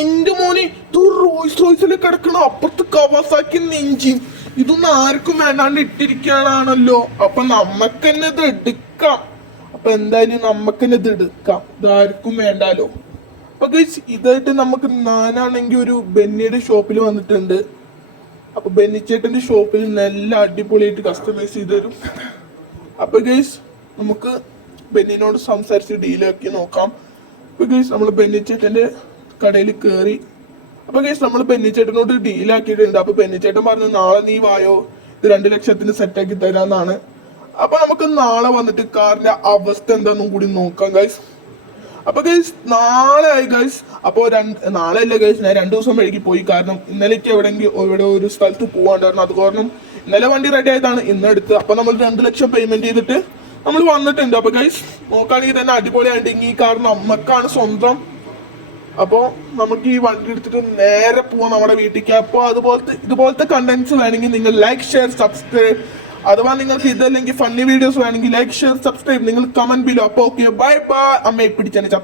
എന്റെ മോനെ ഇത് റോയ്സ് റോയ്സിൽ കിടക്കണ അപ്പുറത്ത് കവാസാക്കി എഞ്ചിൻ ഇതൊന്നും ആർക്കും വേണ്ടാണ്ട് ഇട്ടിരിക്കാനാണല്ലോ. അപ്പൊ നമ്മക്ക് തന്നെ ഇത് എടുക്കാം. അപ്പൊ എന്തായാലും നമ്മക്ക് തന്നെ ഇത് എടുക്കാം. ഇതാർക്കും വേണ്ടാലോ. അപ്പൊ ഗൈസ് ഇതായിട്ട് നമുക്ക് ഞാനാണെങ്കിൽ ഒരു ബെന്നിയുടെ ഷോപ്പിൽ വന്നിട്ടുണ്ട്. അപ്പൊ ബെന്നിച്ചേട്ടന്റെ ഷോപ്പിൽ നല്ല അടിപൊളിയായിട്ട് കസ്റ്റമൈസ് ചെയ്ത് തരും. അപ്പൊ ഗൈസ് നമുക്ക് ബെന്നിനോട് സംസാരിച്ച് ഡീലാക്കി നോക്കാം. അപ്പൊ ഗൈസ് നമ്മൾ ബെന്നിച്ചേട്ടന്റെ കടയിൽ കയറി. അപ്പൊ ഗൈസ് നമ്മൾ ബെന്നിച്ചേട്ടനോട് ഡീലാക്കിയിട്ടുണ്ട്. അപ്പൊ ബെന്നിച്ചേട്ടൻ പറഞ്ഞു നാളെ നീ വായോ, ഇത് 2 ലക്ഷത്തിന് സെറ്റാക്കി തരാന്നാണ്. അപ്പൊ നമുക്ക് നാളെ വന്നിട്ട് കാറിന്റെ അവസ്ഥ എന്താന്നും കൂടി നോക്കാം ഗൈസ്. അപ്പൊ ഗൈസ് നാളെ ആയി ഗൈസ്. അപ്പൊ നാളെ അല്ല ഗൈസ്, ഞാൻ 2 ദിവസം വൈകി പോയി. കാരണം ഇന്നലേക്ക് ഇവിടെ ഒരു സ്ഥലത്ത് പോവാണ്ടായിരുന്നു. അത് കാരണം ഇന്നലെ വണ്ടി റെഡി ആയതാണ്, ഇന്ന് എടുത്ത്. അപ്പൊ നമ്മൾ 2 ലക്ഷം പേയ്മെന്റ് ചെയ്തിട്ട് നമ്മൾ വന്നിട്ടുണ്ട്. അപ്പൊ ഗൈസ് നോക്കുകയാണെങ്കിൽ തന്നെ അടിപൊളിയായിട്ടെങ്കിൽ ഈ കാർ നമ്മക്കാണ് സ്വന്തം. അപ്പോ നമുക്ക് ഈ വണ്ടി എടുത്തിട്ട് നേരെ പോവാം നമ്മുടെ വീട്ടിലേക്ക്. അപ്പൊ ഇതുപോലത്തെ കണ്ടന്റ്സ് വേണമെങ്കിൽ നിങ്ങൾ ലൈക്ക് ഷെയർ സബ്സ്ക്രൈബ്. അഥവാ നിങ്ങൾക്ക് ഇതല്ലെങ്കിൽ ഫണ്ണി വീഡിയോസ് വേണമെങ്കിൽ ലൈക്ക് ഷെയർ സബ്സ്ക്രൈബ്, നിങ്ങൾ കമന്റ് ബിലോ. അപ്പൊ ഓക്കെ, ബൈ ബൈ. അമ്മയെ പിടിച്ചാണ് ചപ്പ.